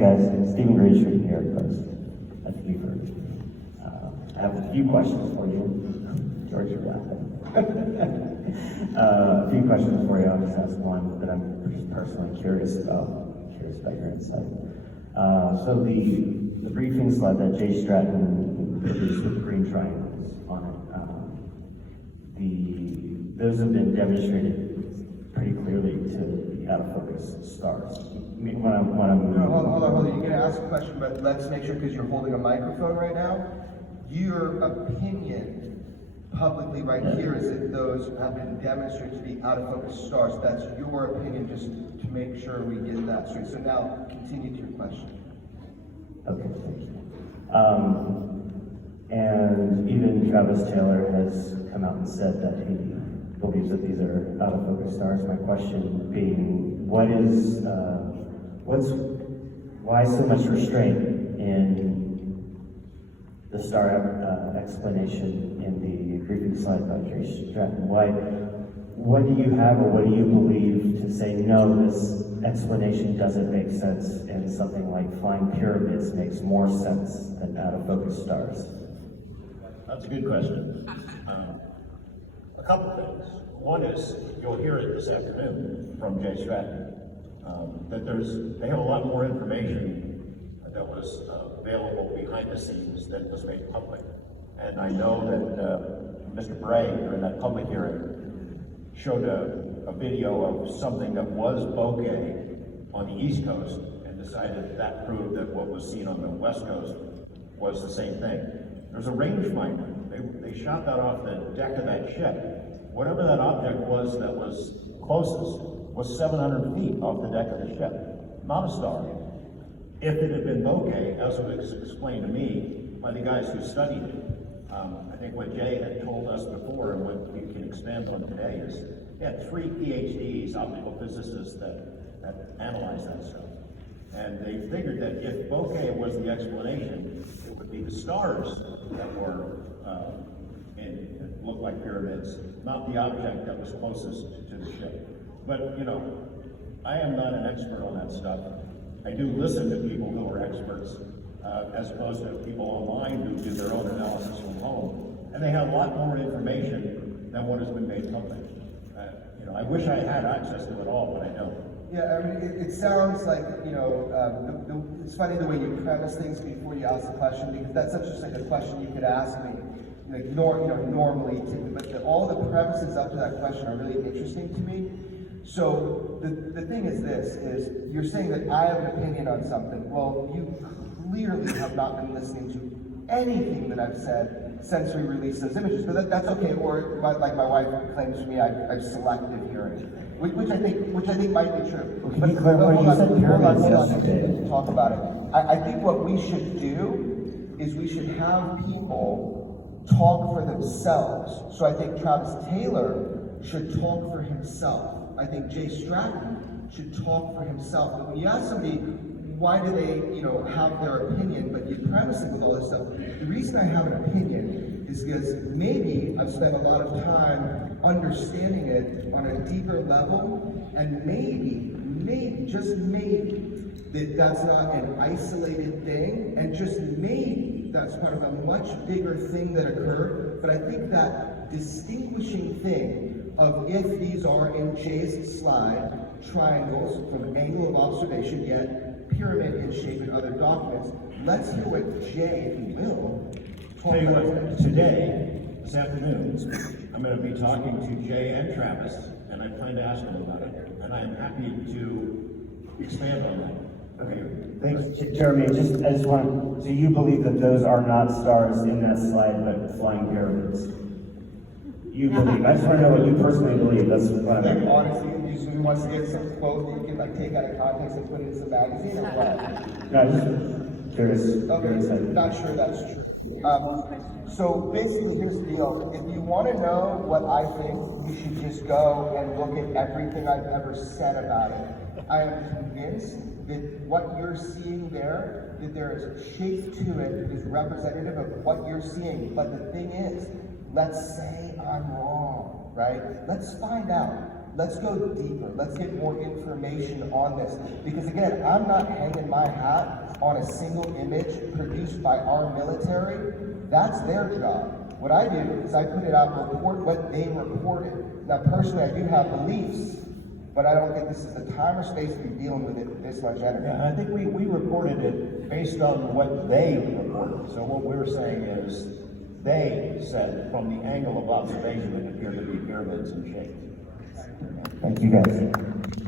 Guys, Stephen Greenstreet here at the Beaver. I have a few questions for you. George, you're laughing. A few questions for you. I'll just ask one that I'm just personally curious about your insight. So the briefing slide that Jay Stratton produced with the green triangles on it, those have been demonstrated pretty clearly to be out of focus stars. I mean, when I'm hold on. You're going to ask a question, but let's make sure, because you're holding a microphone right now, your opinion publicly right here is that those have been demonstrated to be out of focus stars. That's your opinion, just to make sure we get that straight. So now, continue to your question. Okay, thank you. And even Travis Taylor has come out and said that he believes that these are out of focus stars. My question being, why so much restraint in the star explanation in the briefing slide by Jay Stratton? What do you have, or what do you believe to say, no, this explanation doesn't make sense, and something like flying pyramids makes more sense than out of focus stars? That's a good question. A couple things. One is, you'll hear it this afternoon from Jay Stratton, that they have a lot more information that was available behind the scenes that was made public. And I know that Mr. Bray, during that public hearing, showed a video of something that was bokeh on the East Coast and decided that proved that what was seen on the West Coast was the same thing. There's a rangefinder. They shot that off the deck of that ship. Whatever that object was that was closest was 700 feet off the deck of the ship, not a star. If it had been bokeh, as was explained to me by the guys who studied it, I think what Jay had told us before and what we can expand on today is he had 3 PhDs, optical physicists, that analyzed that stuff. And they figured that if bokeh was the explanation, it would be the stars that were looked like pyramids, not the object that was closest to the ship. But, you know, I am not an expert on that stuff. I do listen to people who are experts, as opposed to people online who do their own analysis from home. And they have a lot more information than what has been made public. You know, I wish I had access to it all, but I don't. Yeah, I mean, it sounds like, you know, it's funny the way you premise things before you ask the question, because that's such just like a question you could ask me, like normally, but all the premises up to that question are really interesting to me. So the thing is this, is you're saying that I have an opinion on something. Well, you clearly have not been listening to anything that I've said since we released those images, but that's okay. Or like my wife claims to me, I have selective hearing, which I think might be true. Well, can you clarify? You said pyramids yesterday. Talk about it. I think what we should do is we should have people talk for themselves. So I think Travis Taylor should talk for himself. I think Jay Stratton should talk for himself. But when you ask somebody, why do they, have their opinion, but you premise it with all this stuff, the reason I have an opinion is because maybe I've spent a lot of time understanding it on a deeper level, and maybe, just maybe, that's not an isolated thing, and just maybe that's part of a much bigger thing that occurred. But I think that distinguishing thing of if these are in Jay's slide, triangles from angle of observation, yet pyramid in shape in other documents, let's hear what Jay, if you will, Tell you what, today, this afternoon, I'm going to be talking to Jay and Travis, and I plan to ask them about it, and I am happy to expand on that. Okay, thanks, Jeremy. I just want, do you believe that those are not stars in that slide, but flying pyramids? You believe? I just want to know what you personally believe. That's what I'm like, honestly, usually wants to get some quote that you can take out of context and put it in some magazine or what? No, just curious. Okay, not sure that's true. So basically, here's the deal. If you want to know what I think, you should just go and look at everything I've ever said about it. I am convinced that what you're seeing there, that there is a shape to it that is representative of what you're seeing. But the thing is, let's say I'm wrong, right? Let's find out. Let's go deeper. Let's get more information on this. Because again, I'm not hanging my hat on a single image produced by our military. That's their job. What I do is I put it out, report what they reported. Now, personally, I do have beliefs, but I don't think this is the time or space to be dealing with it this much energy. Yeah, and I think we reported it based on what they reported. So what we were saying is, they said from the angle of observation it appeared to be pyramids and shapes. Thank you, guys.